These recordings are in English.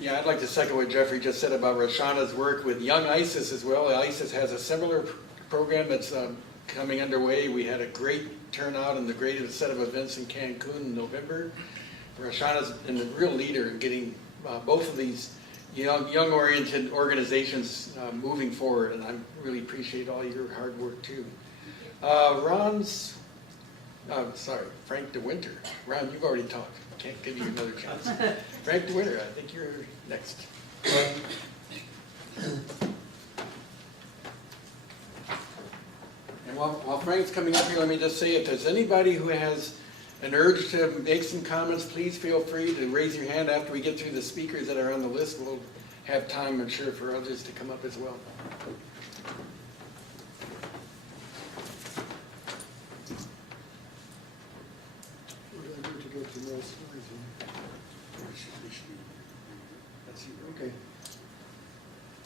Yeah, I'd like to second what Jeffrey just said about Roshana's work with young ISES as well. ISES has a similar program that's coming underway. We had a great turnout and the greatest set of events in Cancun in November. Roshana's been a real leader in getting both of these young-oriented organizations moving forward, and I really appreciate all your hard work too. Frank DeWinter. Ron, you've already talked. Can't give you another chance. Frank DeWinter, I think you're next. And while Frank's coming up here, let me just say, if there's anybody who has an urge to make some comments, please feel free to raise your hand after we get through the speakers that are on the list. We'll have time, I'm sure, for others to come up as well. Okay.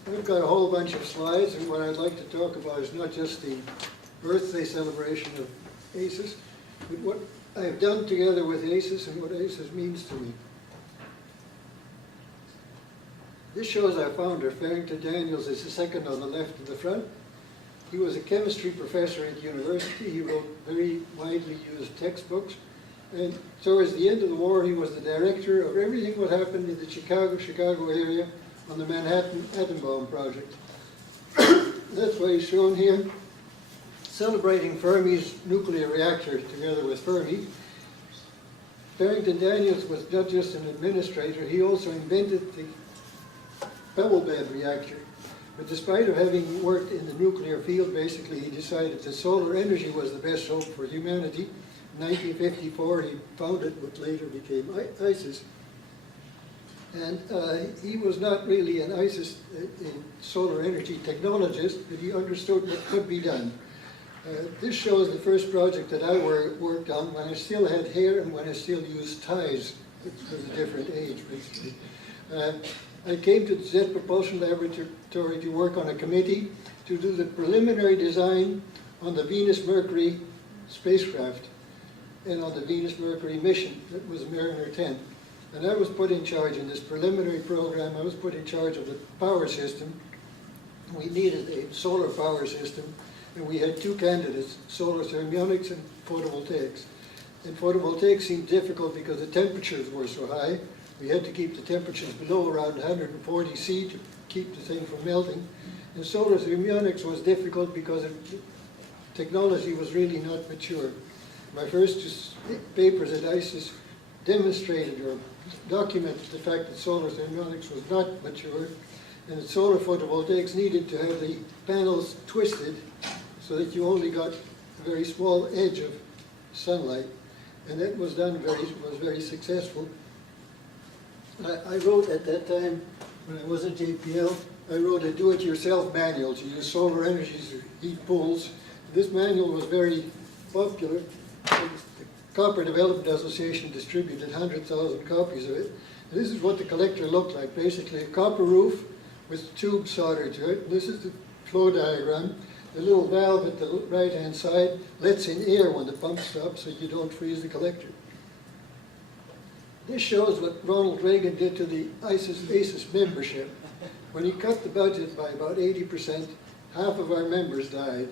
I've got a whole bunch of slides, and what I'd like to talk about is not just the birthday celebration of ASES, but what I have done together with ASES and what ASES means to me. This shows our founder, Farrington Daniels, is the second on the left in the front. He was a chemistry professor at university. He wrote very widely used textbooks. And towards the end of the war, he was the director of everything that happened in the Chicago area on the Manhattan Atom Bomb Project. That's why he's shown here, celebrating Fermi's nuclear reactor together with Fermi. Farrington Daniels was not just an administrator, he also invented the pebble bed reactor. But despite of having worked in the nuclear field, basically he decided that solar energy was the best hope for humanity. In 1954, he founded what later became ISES. And he was not really an ISES solar energy technologist, but he understood what could be done. This shows the first project that I worked on when I still had hair and when I still used ties. It was a different age, basically. I came to the Jet Propulsion Laboratory to work on a committee to do the preliminary design on the Venus-Mercury spacecraft and on the Venus-Mercury mission that was Mariner 10. And I was put in charge in this preliminary program. I was put in charge of the power system. We needed a solar power system, and we had two candidates, solar thermionics and photovoltaics. And photovoltaics seemed difficult because the temperatures were so high. We had to keep the temperatures below around 140 C to keep the thing from melting. And solar thermionics was difficult because the technology was really not mature. My first papers at ISES demonstrated or documented the fact that solar thermionics was not mature, and that solar photovoltaics needed to have the panels twisted so that you only got a very small edge of sunlight. And that was done was very successful. I wrote at that time, when I was at JPL, I wrote a do-it-yourself manual to use solar energy to heat pools. This manual was very popular. The Copper Development Association distributed 100,000 copies of it. And this is what the collector looked like. Basically a copper roof with tubes soldered to it. This is the flow diagram. The little valve at the right-hand side lets in air when the pump stops so you don't freeze the collector. This shows what Ronald Reagan did to the ASES membership. When he cut the budget by about 80%, half of our members died,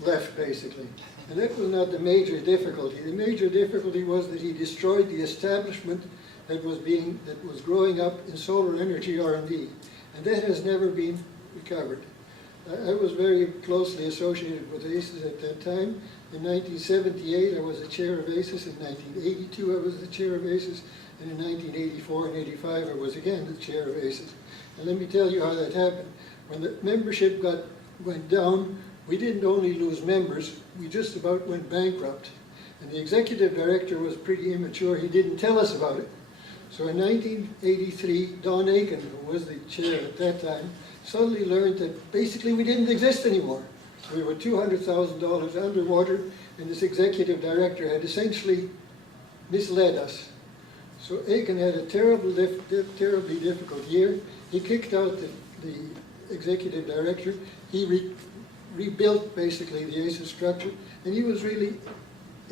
left basically. And that was not the major difficulty. The major difficulty was that he destroyed the establishment that was growing up in solar energy R&D. And that has never been recovered. I was very closely associated with ASES at that time. In 1978, I was the chair of ASES. In 1982, I was the chair of ASES. And in 1984 and 85, I was again the chair of ASES. And let me tell you how that happened. When the membership went down, we didn't only lose members, we just about went bankrupt. And the executive director was pretty immature. He didn't tell us about it. So in 1983, Don Aiken, who was the chair at that time, suddenly learned that basically we didn't exist anymore. We were $200,000 underwater, and this executive director had essentially misled us. So Aiken had a terribly difficult year. He kicked out the executive director. He rebuilt basically the ASES structure, and he was really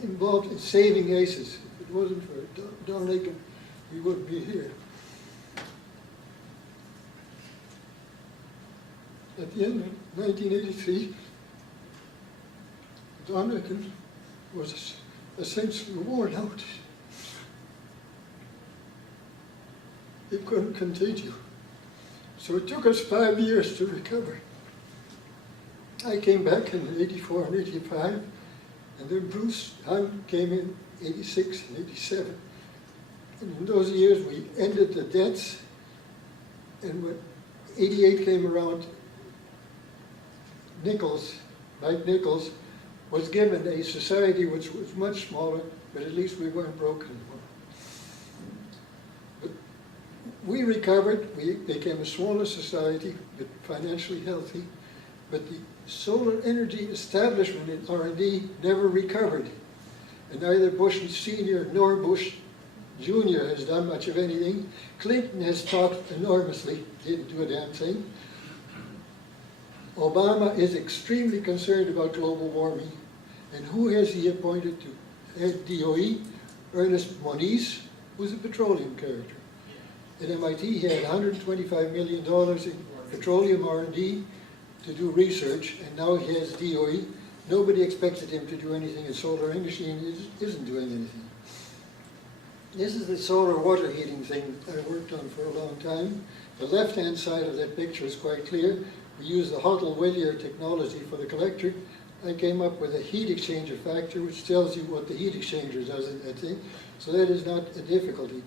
involved in saving ASES. If it wasn't for Don Aiken, we wouldn't be here. At the end of 1983, Donegan was essentially worn out. It couldn't continue. So it took us 5 years to recover. I came back in 84 and 85, and then Bruce Hunt came in 86 and 87. And in those years, we ended the debts, and when 88 came around, Mike Nichols, was given a society which was much smaller, but at least we weren't broken anymore. But we recovered, we became a smaller society, but financially healthy, but the solar energy establishment in R&D never recovered. And neither Bush Sr. nor Bush Jr. has done much of anything. Clinton has talked enormously, didn't do a damn thing. Obama is extremely concerned about global warming. And who has he appointed to head DOE? Ernest Moniz, who's a petroleum character. At MIT, he had $125 million in petroleum R&D to do research, and now he has DOE. Nobody expected him to do anything in solar energy, and he isn't doing anything. This is the solar water heating thing I worked on for a long time. The left-hand side of that picture is quite clear. We use the Hottle-Willier technology for the collector. I came up with a heat exchanger factor, which tells you what the heat exchanger does in that thing. So that is not a difficulty.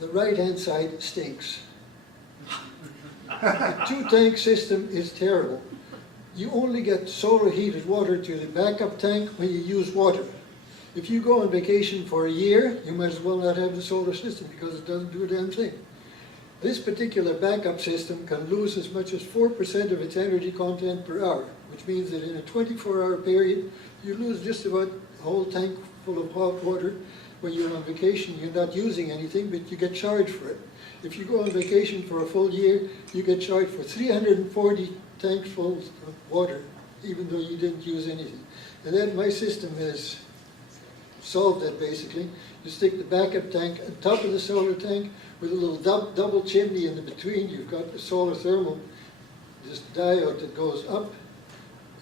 The right-hand side stinks. The two-tank system is terrible. You only get solar heated water to the backup tank when you use water. If you go on vacation for a year, you might as well not have the solar system because it doesn't do a damn thing. This particular backup system can lose as much as 4% of its energy content per hour, which means that in a 24-hour period, you lose just about a whole tank full of hot water. When you're on vacation, you're not using anything, but you get charged for it. If you go on vacation for a full year, you get charged for 340 tanks full of water, even though you didn't use anything. And then my system has solved that basically. You stick the backup tank on top of the solar tank with a little double chimney in the between. You've got the solar thermal, this diode that goes up.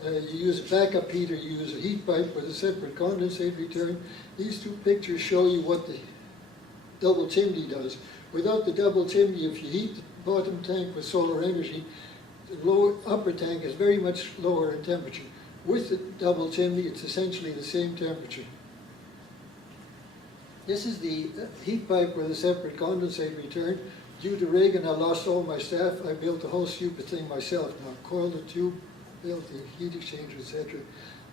You use a backup heater, you use a heat pipe with a separate condensate return. These two pictures show you what the double chimney does. Without the double chimney, if you heat the bottom tank with solar energy, the upper tank is very much lower in temperature. With the double chimney, it's essentially the same temperature. This is the heat pipe with a separate condensate return. Due to Reagan, I lost all my staff. I built the whole stupid thing myself. Now, coiled the tube, built the heat exchanger, etc.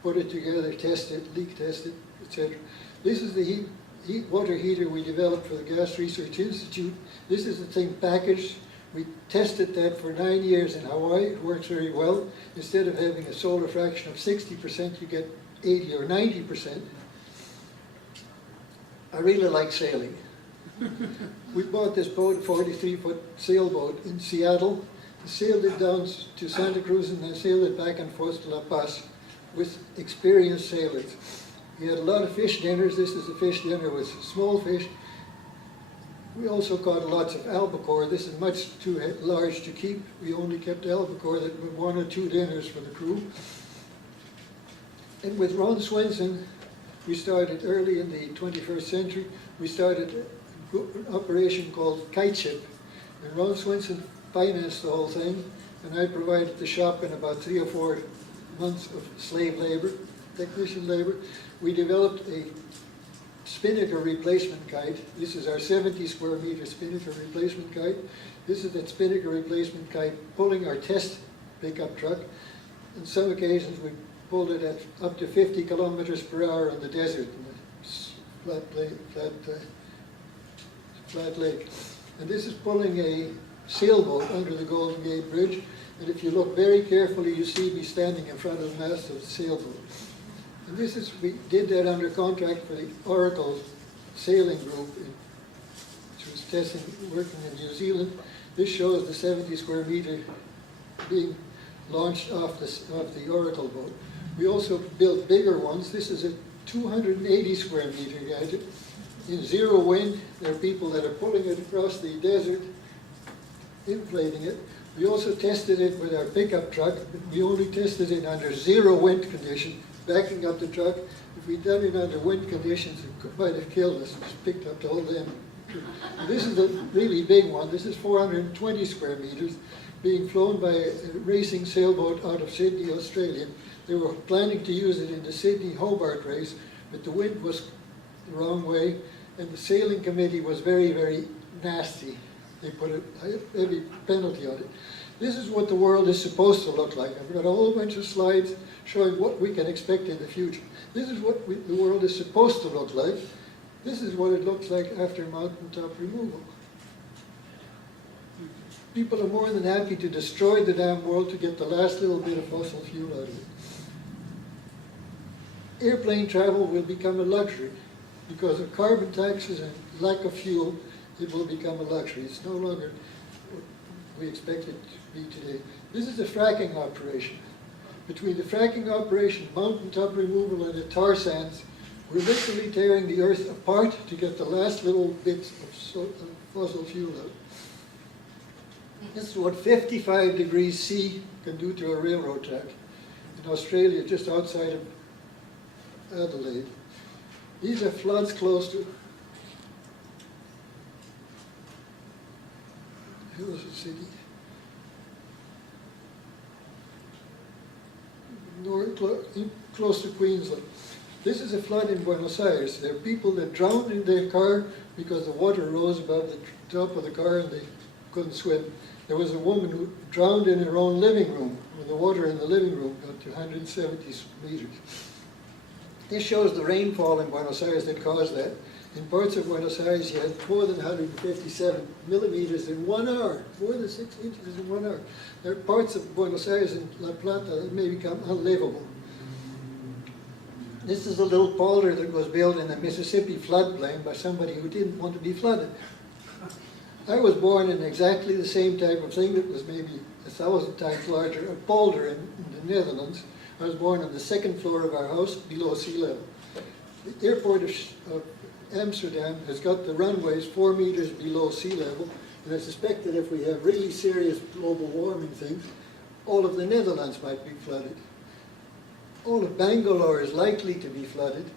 Put it together, test it, leak test it, etc. This is the heat water heater we developed for the Gas Research Institute. This is the thing packaged. We tested that for 9 years in Hawaii. It works very well. Instead of having a solar fraction of 60%, you get 80 or 90%. I really like sailing. We bought this boat, a 43-foot sailboat in Seattle, sailed it down to Santa Cruz and then sailed it back and forth to La Paz with experienced sailors. We had a lot of fish dinners. This is a fish dinner with small fish. We also caught lots of albacore. This is much too large to keep. We only kept albacore that were 1 or 2 dinners for the crew. And with Ron Swenson, we started early in the 21st century. We started an operation called Kite Ship. And Ron Swenson financed the whole thing, and I provided the shop in about 3 or 4 months of slave labor, technician labor. We developed a spinnaker replacement kite. This is our 70 square meter spinnaker replacement kite. This is that spinnaker replacement kite pulling our test pickup truck. On some occasions we pulled it at up to 50 kilometers per hour in the desert, in the flat lake. And this is pulling a sailboat under the Golden Gate Bridge. And if you look very carefully, you see me standing in front of the mast of the sailboat. And this is, we did that under contract for the Oracle Sailing Group, which was testing, working in New Zealand. This shows the 70 square meter being launched off the Oracle boat. We also built bigger ones. This is a 280 square meter gadget. In zero wind, there are people that are pulling it across the desert, inflating it. We also tested it with our pickup truck, but we only tested it under 0 wind condition, backing up the truck. If we'd done it under wind conditions, it might have killed us. It was picked up the whole damn. This is a really big one. This is 420 square meters, being flown by a racing sailboat out of Sydney, Australia. They were planning to use it in the Sydney-Hobart race, but the wind was the wrong way, and the sailing committee was very, very nasty. They put a heavy penalty on it. This is what the world is supposed to look like. I've got a whole bunch of slides showing what we can expect in the future. This is what the world is supposed to look like. This is what it looks like after mountaintop removal. People are more than happy to destroy the damn world to get the last little bit of fossil fuel out of it. Airplane travel will become a luxury. Because of carbon taxes and lack of fuel, it will become a luxury. It's no longer what we expect it to be today. This is a fracking operation. Between the fracking operation, mountaintop removal, and the tar sands, we're literally tearing the earth apart to get the last little bits of fossil fuel out. This is what 55 degrees C can do to a railroad track in Australia, just outside of Adelaide. These are floods close to Hills City. Close to Queensland. This is a flood in Buenos Aires. There are people that drowned in their car because the water rose above the top of the car and they couldn't swim. There was a woman who drowned in her own living room when the water in the living room got to 170 meters. This shows the rainfall in Buenos Aires that caused that. In parts of Buenos Aires, you had more than 157 millimeters in 1 hour, more than 6 inches in 1 hour. There are parts of Buenos Aires and La Plata that may become unlivable. This is a little polder that was built in the Mississippi floodplain by somebody who didn't want to be flooded. I was born in exactly the same type of thing that was maybe 1,000 times larger, a polder in the Netherlands. I was born on the 2nd floor of our house, below sea level. The airport of Amsterdam has got the runways 4 meters below sea level, and I suspect that if we have really serious global warming things, all of the Netherlands might be flooded. All of Bangalore is likely to be flooded,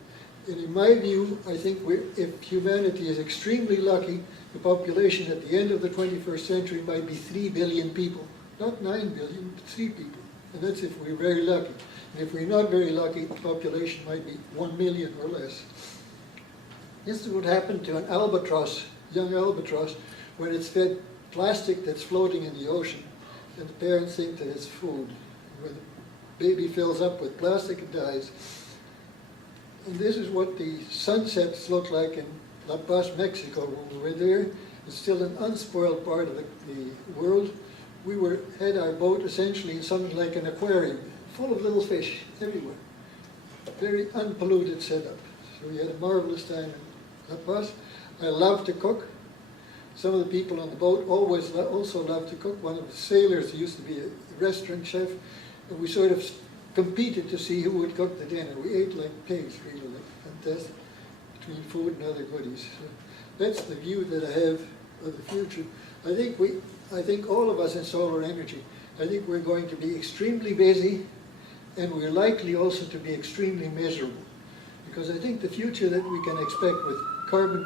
and in my view, I think if humanity is extremely lucky, the population at the end of the 21st century might be 3 billion people. Not 9 billion, but 3 people. And that's if we're very lucky. And if we're not very lucky, the population might be 1 million or less. This is what happened to an albatross, young albatross, when it's fed plastic that's floating in the ocean, and the parents think that it's food. When the baby fills up with plastic, it dies. And this is what the sunsets look like in La Paz, Mexico. When we were there, it's still an unspoiled part of the world. We had our boat essentially in something like an aquarium, full of little fish everywhere. Very unpolluted setup. So we had a marvelous time in La Paz. I love to cook. Some of the people on the boat also love to cook. One of the sailors who used to be a restaurant chef, and we sort of competed to see who would cook the dinner. We ate like pigs, really, like fantastic, between food and other goodies. So that's the view that I have of the future. I think all of us in solar energy, I think we're going to be extremely busy, and we're likely also to be extremely miserable. Because I think the future that we can expect with carbon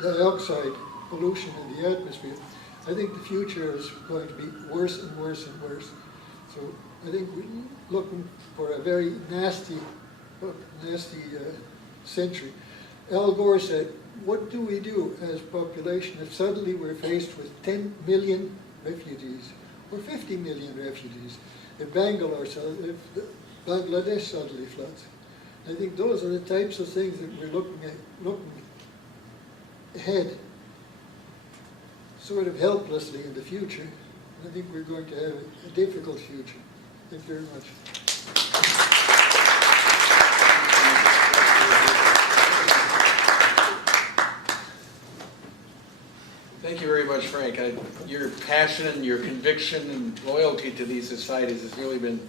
dioxide pollution in the atmosphere, I think the future is going to be worse and worse and worse. So I think we're looking for a very nasty century. Al Gore said, what do we do as a population if suddenly we're faced with 10 million refugees or 50 million refugees? If Bangalore, if Bangladesh suddenly floods. I think those are the types of things that we're looking ahead, sort of helplessly in the future. I think we're going to have a difficult future. Thank you very much. Thank you very much, Frank. Your passion and your conviction and loyalty to these societies has really been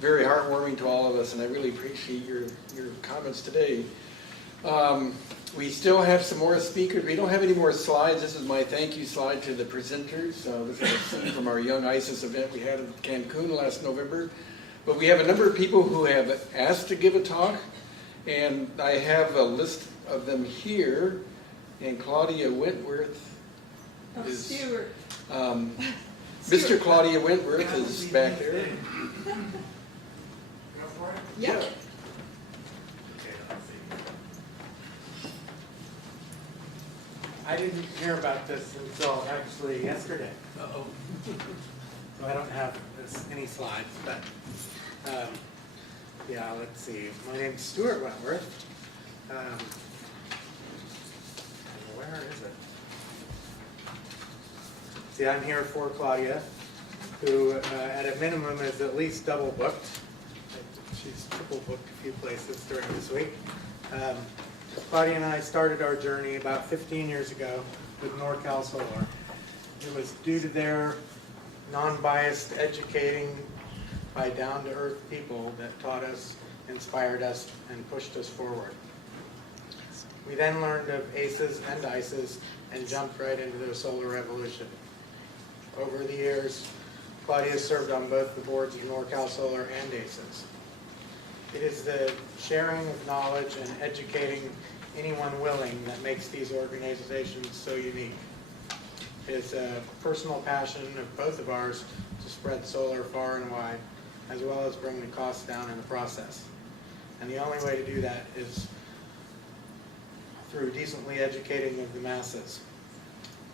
very heartwarming to all of us, and I really appreciate your comments today. We still have some more speakers. We don't have any more slides. This is my thank you slide to the presenters. This is a scene from our Young ISES event we had in Cancun last November. But we have a number of people who have asked to give a talk, and I have a list of them here. And Claudia Wentworth is... Stuart. Mr. Claudia Wentworth is back there. Yeah. I didn't hear about this until actually yesterday. Uh-oh. So I don't have any slides, but yeah, let's see. My name's Stuart Wentworth. Where is it? See, I'm here for Claudia, who at a minimum is at least double booked. She's triple booked a few places during this week. Claudia and I started our journey about 15 years ago with NorCal Solar. It was due to their non-biased educating by down-to-earth people that taught us, inspired us, and pushed us forward. We then learned of ASES and ISES and jumped right into the solar revolution. Over the years, Claudia served on both the boards of NorCal Solar and ASES. It is the sharing of knowledge and educating anyone willing that makes these organizations so unique. It is a personal passion of both of ours to spread solar far and wide, as well as bring the costs down in the process. And the only way to do that is through decently educating of the masses.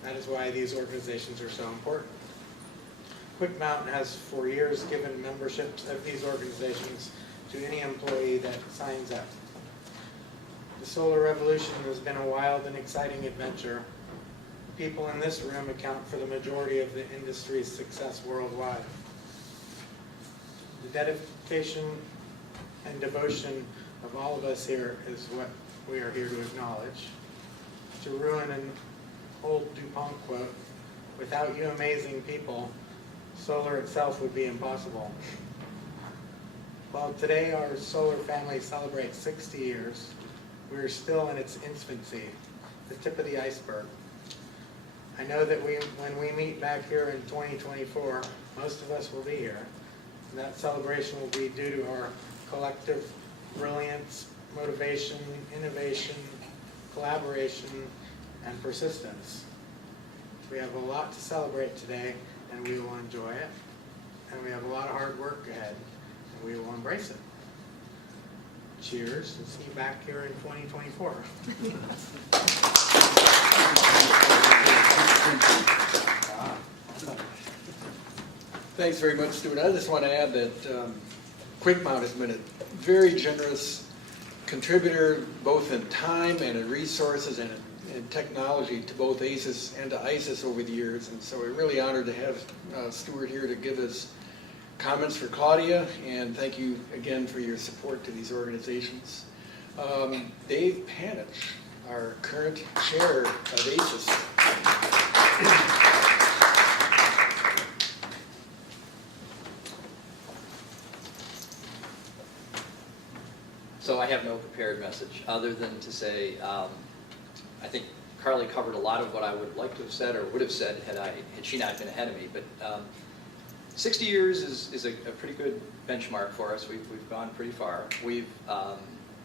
That is why these organizations are so important. Quick Mountain has for years given memberships of these organizations to any employee that signs up. The solar revolution has been a wild and exciting adventure. People in this room account for the majority of the industry's success worldwide. The dedication and devotion of all of us here is what we are here to acknowledge. To ruin an old DuPont quote, without you amazing people, solar itself would be impossible. While today our solar family celebrates 60 years, we are still in its infancy, the tip of the iceberg. I know that when we meet back here in 2024, most of us will be here. And that celebration will be due to our collective brilliance, motivation, innovation, collaboration, and persistence. We have a lot to celebrate today, and we will enjoy it. And we have a lot of hard work ahead, and we will embrace it. Cheers, and see you back here in 2024. Thanks very much, Stuart. I just want to add that QuickMount has been a very generous contributor, both in time and in resources and in technology, to both ASES and to ISES over the years. And so we're really honored to have Stuart here to give us comments for Claudia, and thank you again for your support to these organizations. Dave Panich, our current chair of ASES. So I have no prepared message other than to say I think Carly covered a lot of what I would like to have said or would have said had she not been ahead of me. But 60 years is a pretty good benchmark for us. We've gone pretty far. We've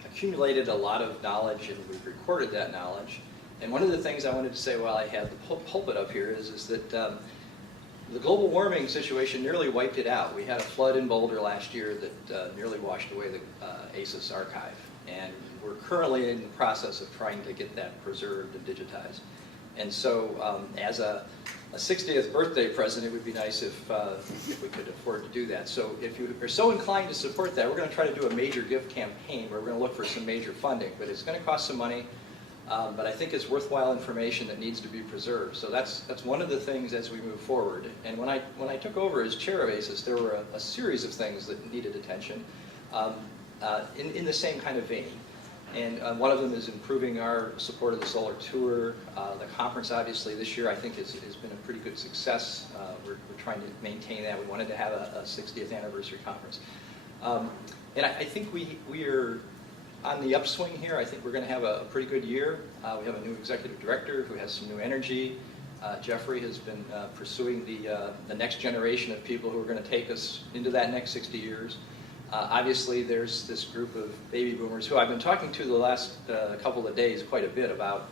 accumulated a lot of knowledge, and we've recorded that knowledge. And one of the things I wanted to say while I had the pulpit up here is that the global warming situation nearly wiped it out. We had a flood in Boulder last year that nearly washed away the ASES archive. And we're currently in the process of trying to get that preserved and digitized. And so as a 60th birthday present, it would be nice if we could afford to do that. So if you are so inclined to support that, we're going to try to do a major gift campaign where we're going to look for some major funding. But it's going to cost some money. But I think it's worthwhile information that needs to be preserved. So that's one of the things as we move forward. And when I took over as chair of ASES, there were a series of things that needed attention in the same kind of vein. And one of them is improving our support of the solar tour. The conference, obviously, this year I think has been a pretty good success. We're trying to maintain that. We wanted to have a 60th anniversary conference. And I think we are on the upswing here. I think we're going to have a pretty good year. We have a new executive director who has some new energy. Jeffrey has been pursuing the next generation of people who are going to take us into that next 60 years. Obviously, there's this group of baby boomers who I've been talking to the last couple of days quite a bit about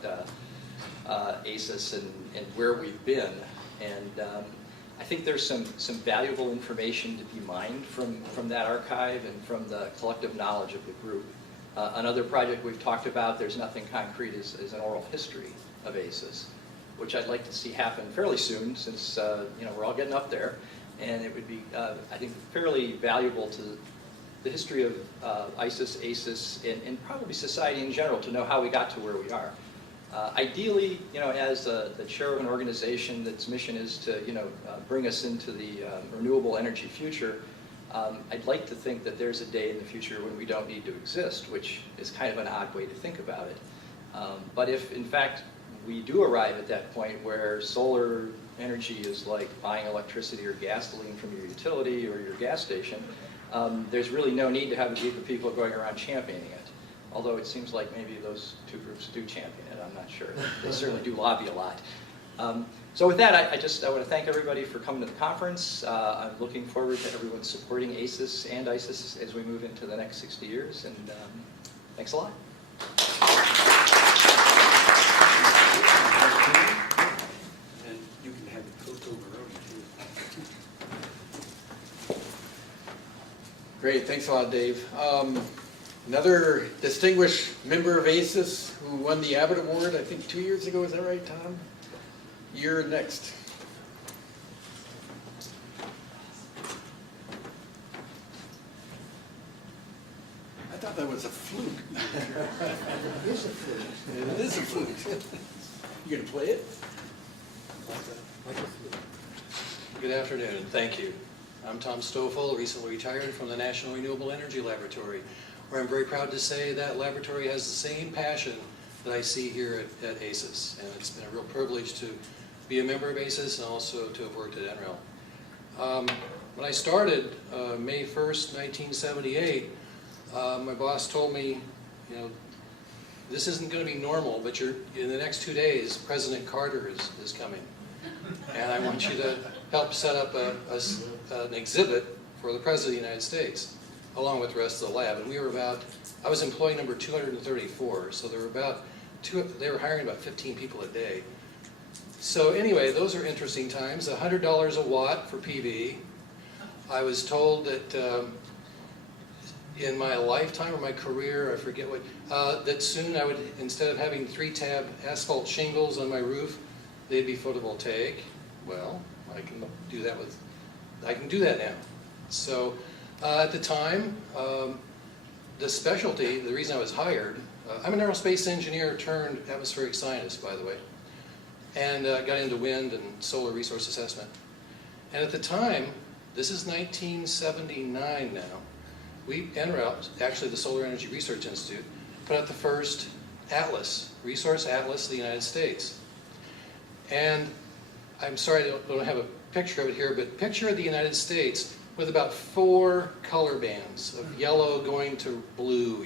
ASES and where we've been. And I think there's some valuable information to be mined from that archive and from the collective knowledge of the group. Another project we've talked about, there's nothing concrete, is an oral history of ASES, which I'd like to see happen fairly soon, since we're all getting up there. And it would be, I think, fairly valuable to the history of ISES, ASES, and probably society in general to know how we got to where we are. Ideally, as the chair of an organization that's mission is to, bring us into the renewable energy future, I'd like to think that there's a day in the future when we don't need to exist, which is kind of an odd way to think about it. But if, in fact, we do arrive at that point where solar energy is like buying electricity or gasoline from your utility or your gas station, there's really no need to have a group of people going around championing it. Although it seems like maybe those two groups do champion it, I'm not sure. They certainly do lobby a lot. So with that, I want to thank everybody for coming to the conference. I'm looking forward to everyone supporting ASES and ISES as we move into the next 60 years, and thanks a lot. And you can have the cocoa baroni too. Great, thanks a lot, Dave. Another distinguished member of ASES who won the Abbott Award, I think 2 years ago, is that right, Tom? You're next. I thought that was a flute. It is a flute. It is a flute. You gonna play it? Like a flute. Good afternoon, and thank you. I'm Tom Stoffel, recently retired from the National Renewable Energy Laboratory, where I'm very proud to say that laboratory has the same passion that I see here at ASES. And it's been a real privilege to be a member of ASES and also to have worked at NREL. When I started May 1st, 1978, my boss told me, this isn't going to be normal, but in the next 2 days, President Carter is coming. And I want you to help set up an exhibit for the President of the United States, along with the rest of the lab. And we were I was employee number 234, so they were hiring about 15 people a day. So anyway, those are interesting times. $100 a watt for PV. I was told that in my lifetime or my career, I forget what, that soon I would, instead of having 3-tab asphalt shingles on my roof, they'd be photovoltaic. Well, I can do that now. So at the time, the specialty, the reason I was hired, I'm an aerospace engineer turned atmospheric scientist, by the way, and got into wind and solar resource assessment. And at the time, this is 1979 now, NREL, actually the Solar Energy Research Institute, put out the first atlas, Resource Atlas of the United States. And I'm sorry I don't have a picture of it here, but picture the United States with about 4 color bands of yellow going to blue.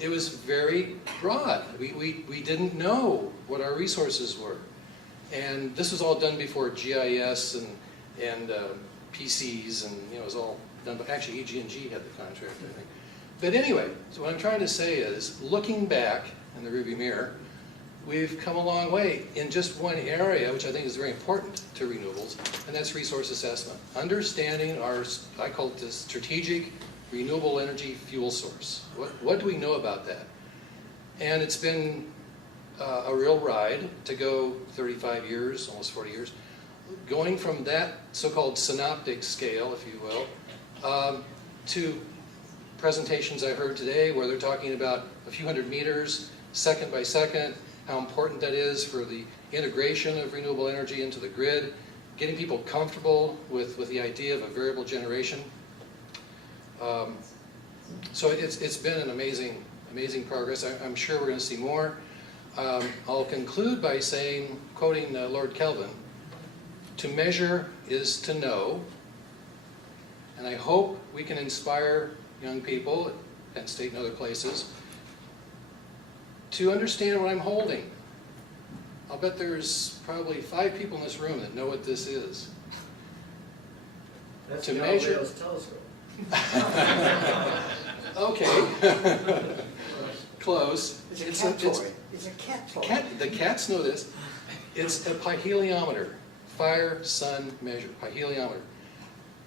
It was very broad. We didn't know what our resources were. And this was all done before GIS and PCs, and it was all done by, actually EG&G had the contract, I think. But anyway, so what I'm trying to say is, looking back in the rearview mirror, we've come a long way in just one area, which I think is very important to renewables, and that's resource assessment. Understanding I call it the strategic renewable energy fuel source. What do we know about that? And it's been a real ride to go 35 years, almost 40 years, going from that so-called synoptic scale, if you will, to presentations I heard today where they're talking about a few hundred meters, second by second, how important that is for the integration of renewable energy into the grid, getting people comfortable with the idea of a variable generation. So it's been an amazing progress. I'm sure we're going to see more. I'll conclude by saying, quoting Lord Kelvin, "To measure is to know," and I hope we can inspire young people at Penn State and other places to understand what I'm holding. I'll bet there's probably 5 people in this room that know what this is. That's To the measure- Galileo's telescope. Okay. Close. It's a cat toy. The cats know this. It's a pyrheliometer, fire sun measure, pyrheliometer.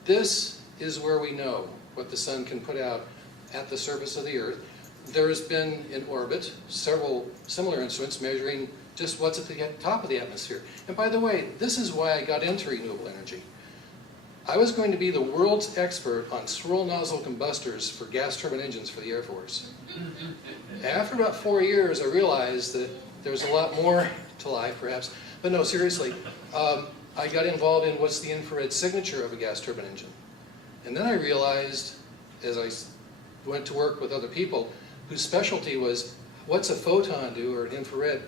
This is where we know what the sun can put out at the surface of the earth. There has been in orbit several similar instruments measuring just what's at the top of the atmosphere. And by the way, this is why I got into renewable energy. I was going to be the world's expert on swirl nozzle combustors for gas turbine engines for the Air Force. After about 4 years, I realized that there was a lot more to life, perhaps. But no, seriously, I got involved in what's the infrared signature of a gas turbine engine. And then I realized, as I went to work with other people, whose specialty was, what's a photon do, or an infrared?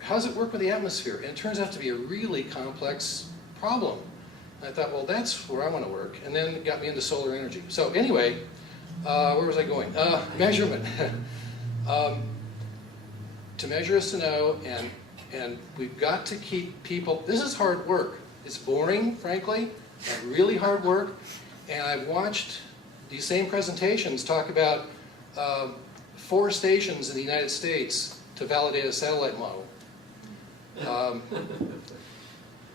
How does it work with the atmosphere? And it turns out to be a really complex problem. And I thought, well, that's where I want to work. And then it got me into solar energy. So anyway, where was I going? Measurement. To measure is to know, and we've got to keep people, this is hard work. It's boring, frankly, and really hard work. And I've watched these same presentations talk about 4 stations in the United States to validate a satellite model.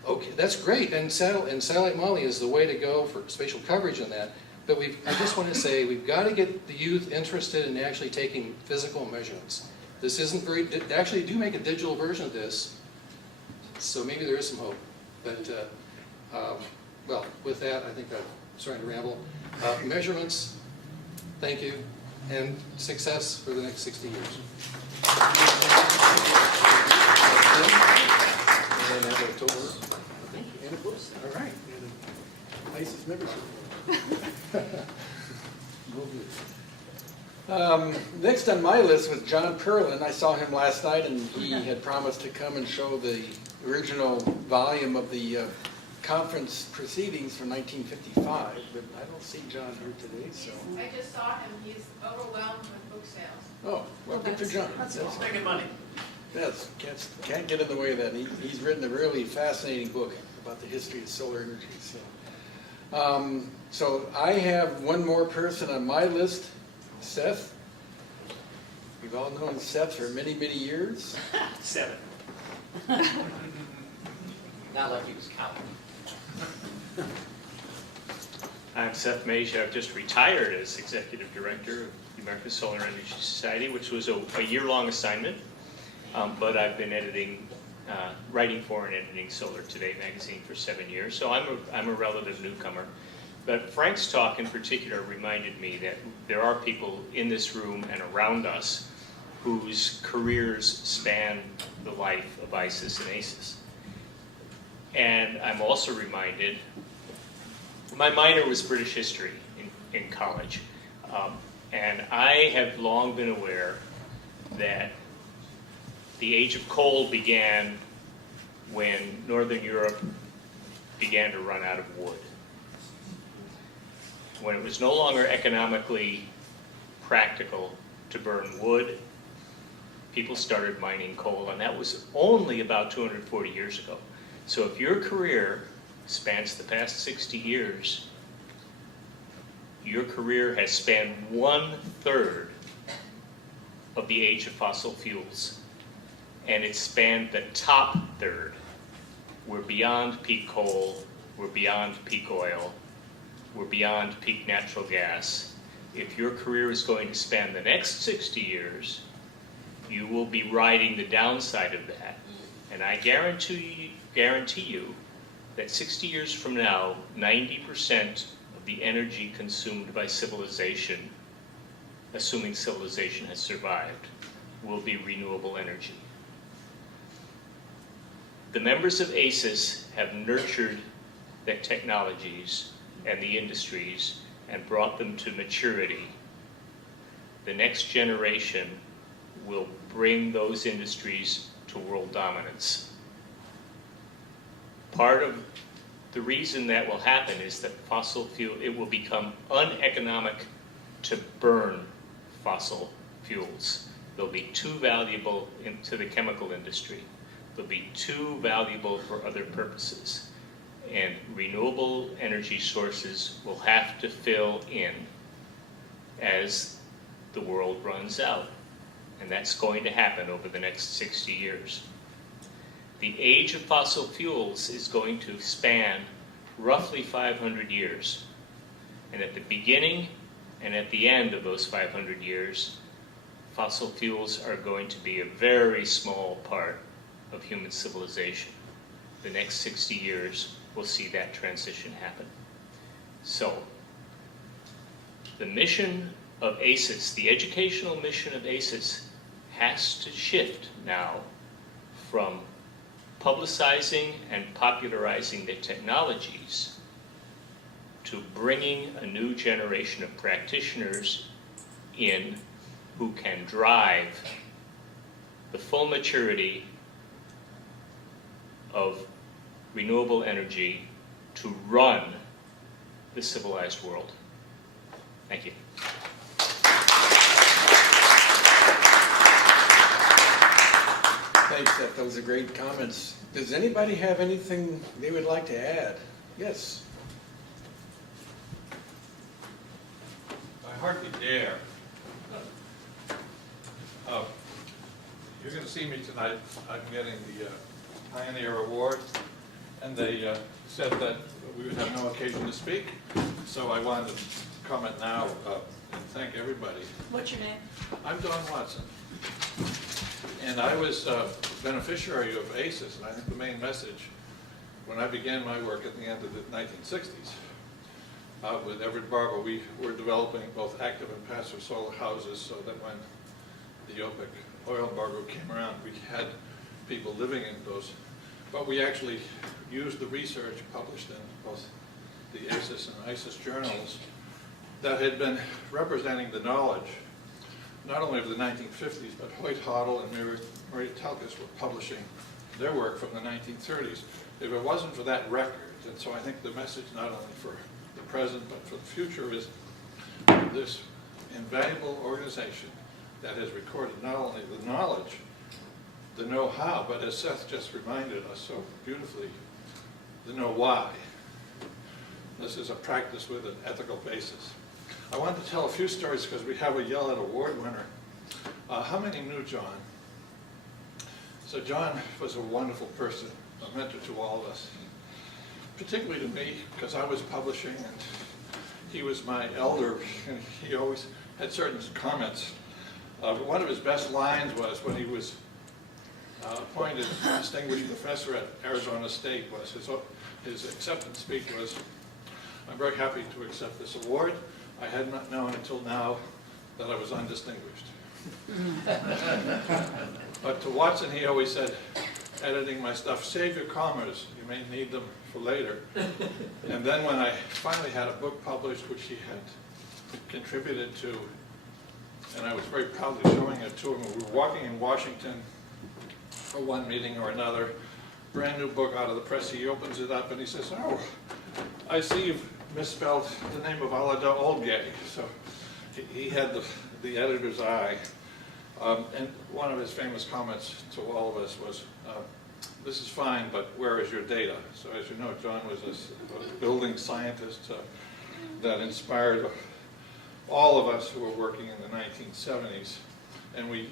Okay, that's great, and satellite modeling is the way to go for spatial coverage on that. But I just want to say, we've got to get the youth interested in actually taking physical measurements. This isn't very, they actually do make a digital version of this, so maybe there is some hope. But, well, with that, I think I'm starting to ramble. Measurements, thank you, and success for the next 60 years. And then have a toast. And a boost. All right. And an ISES membership. Next on my list was John Perlin. I saw him last night, and he had promised to come and show the original volume of the conference proceedings from 1955, but I don't see John here today, so. I just saw him, he's overwhelmed with book sales. Oh, well, good for John. That's Yes. making money. Yes, can't get in the way of that. He's written a really fascinating book about the history of solar energy. So I have one more person on my list, Seth. We've all known Seth for many, many years. 7. Not like he was counting. I'm Seth Mage. I've just retired as Executive Director of the American Solar Energy Society, which was a year-long assignment. But I've been writing for and editing Solar Today magazine for 7 years, so I'm a relative newcomer. But Frank's talk in particular reminded me that there are people in this room and around us whose careers span the life of ISES and ASES. And I'm also reminded, my minor was British history in college, and I have long been aware that the age of coal began when Northern Europe began to run out of wood. When it was no longer economically practical to burn wood, people started mining coal, and that was only about 240 years ago. So if your career spans the past 60 years, your career has spanned 1/3 of the age of fossil fuels. And it spanned the top third. We're beyond peak coal, we're beyond peak oil, we're beyond peak natural gas. If your career is going to span the next 60 years, you will be riding the downside of that. And I guarantee you that 60 years from now, 90% of the energy consumed by civilization, assuming civilization has survived, will be renewable energy. The members of ASES have nurtured the technologies and the industries and brought them to maturity. The next generation will bring those industries to world dominance. Part of the reason that will happen is that fossil fuel, it will become uneconomic to burn fossil fuels. They'll be too valuable to the chemical industry. They'll be too valuable for other purposes. And renewable energy sources will have to fill in as the world runs out. And that's going to happen over the next 60 years. The age of fossil fuels is going to span roughly 500 years. And at the beginning and at the end of those 500 years, fossil fuels are going to be a very small part of human civilization. The next 60 years will see that transition happen. So, the mission of ASES, the educational mission of ASES, has to shift now from publicizing and popularizing the technologies to bringing a new generation of practitioners in who can drive the full maturity of renewable energy to run the civilized world. Thank you. Thanks, Seth. Those are great comments. Does anybody have anything they would like to add? Yes. I hardly dare. You're going to see me tonight. I'm getting the Pioneer Award, and they said that we would have no occasion to speak, so I wanted to comment now and thank everybody. What's your name? I'm Don Watson, and I was a beneficiary of ASES, and I think the main message when I began my work at the end of the 1960s with Everett Barber, we were developing both active and passive solar houses so that when the OPEC oil embargo came around, we had people living in those. But we actually used the research published in both the ASES and ISES journals that had been representing the knowledge, not only of the 1950s, but Hoyt Hoddle and Maria Telkis were publishing their work from the 1930s. If it wasn't for that record, and so I think the message not only for the present but for the future is this invaluable organization that has recorded not only the knowledge, the know-how, but as Seth just reminded us so beautifully, the know-why. This is a practice with an ethical basis. I wanted to tell a few stories because we have a Yell-It Award winner. How many knew John? So John was a wonderful person, a mentor to all of us, particularly to me because I was publishing and he was my elder and he always had certain comments. One of his best lines was when he was appointed distinguished professor at Arizona State, was his acceptance speech was, "I'm very happy to accept this award. I had not known until now that I was undistinguished." But to Watson, he always said, editing my stuff, "Save your commas, you may need them for later." And then when I finally had a book published, which he had contributed to, and I was very proudly showing it to him, we were walking in Washington for one meeting or another, brand new book out of the press, he opens it up and he says, "Oh, I see you've misspelled the name of Alada Oldgay." So he had the editor's eye. And one of his famous comments to all of us was, "This is fine, but where is your data?" So as you know, John was a building scientist that inspired all of us who were working in the 1970s. And we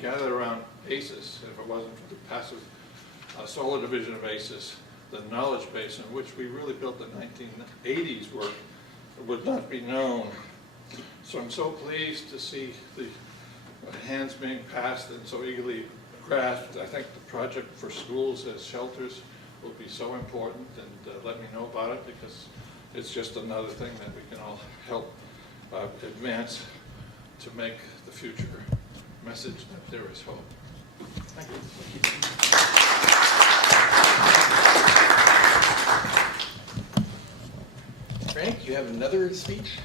gathered around ASES. If it wasn't for the passive solar division of ASES, the knowledge base in which we really built the 1980s work would not be known. So I'm so pleased to see the hands being passed and so eagerly grasped. I think the project for schools as shelters will be so important, and let me know about it because it's just another thing that we can all help advance to make the future message that there is hope. Thank you. Frank, you have another speech?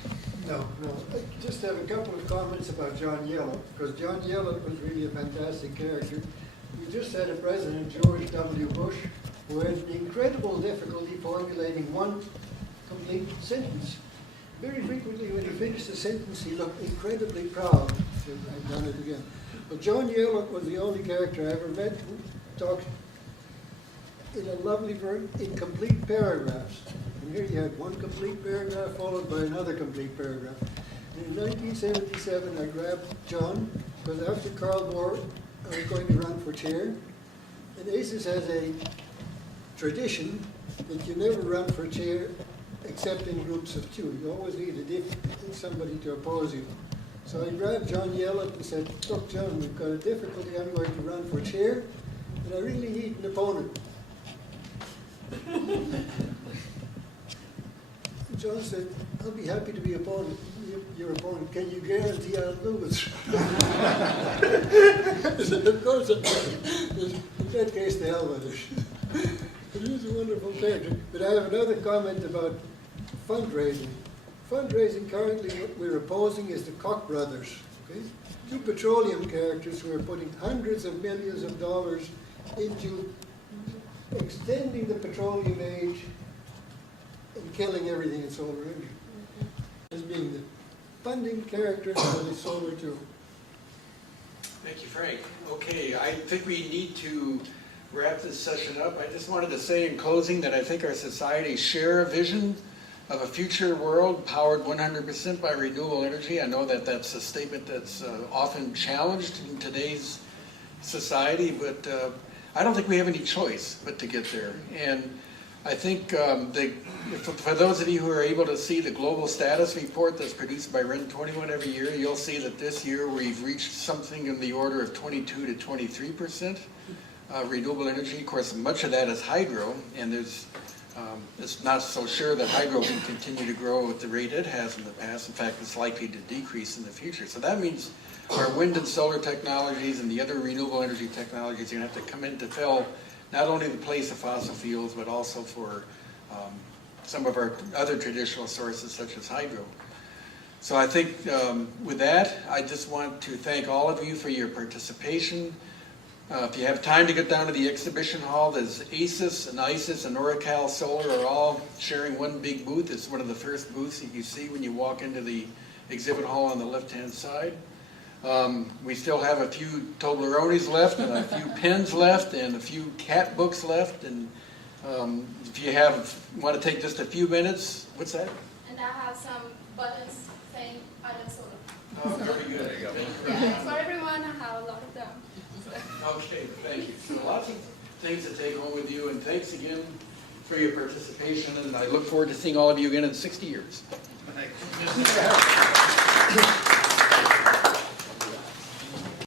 No. I just have a couple of comments about John Yellen, because John Yellen was really a fantastic character. We just had a President, George W. Bush, who had incredible difficulty formulating one complete sentence. Very frequently when he finished a sentence, he looked incredibly proud. I've done it again. But John Yellow was the only character I ever met who talked in a lovely, in complete paragraphs. And here you had one complete paragraph followed by another complete paragraph. And in 1977, I grabbed John, because after Karl Moore, I was going to run for chair. And ASES has a tradition that you never run for chair except in groups of two. You always need somebody to oppose you. So I grabbed John Yellett and said, look, John, we've got a difficulty. I'm going to run for chair, and I really need an opponent. John said, I'll be happy to be your opponent. Can you guarantee I'll lose? I said, of course I can. In that case, the hell with it. It is a wonderful character. But I have another comment about fundraising. Fundraising currently, what we're opposing is the Koch brothers. Okay? Two petroleum characters who are putting hundreds of millions of dollars into extending the petroleum age and killing everything in solar energy. As being the funding character for the solar too. Thank you, Frank. Okay, I think we need to wrap this session up. I just wanted to say in closing that I think our societies share a vision of a future world powered 100% by renewable energy. I know that that's a statement that's often challenged in today's society, but I don't think we have any choice but to get there. And I think for those of you who are able to see the global status report that's produced by REN 21 every year, you'll see that this year we've reached something in the order of 22 to 23% renewable energy. Of course, much of that is hydro, and it's not so sure that hydro can continue to grow at the rate it has in the past. In fact, it's likely to decrease in the future. So that means our wind and solar technologies and the other renewable energy technologies are going to have to come in to fill not only the place of fossil fuels, but also for some of our other traditional sources such as hydro. So I think with that, I just want to thank all of you for your participation. If you have time to get down to the exhibition hall, there's ASES and ISES and Oracle Solar are all sharing one big booth. It's one of the first booths that you see when you walk into the exhibit hall on the left-hand side. We still have a few Toblerones left and a few pens left and a few cat books left. And if you want to take just a few minutes, what's that? And I have some buttons saying I love solar. Oh, very good. There you go. Yeah, for everyone, I have a lot of them. Okay, thank you. So lots of things to take home with you, and thanks again for your participation, and I look forward to seeing all of you again in 60 years. Thank you.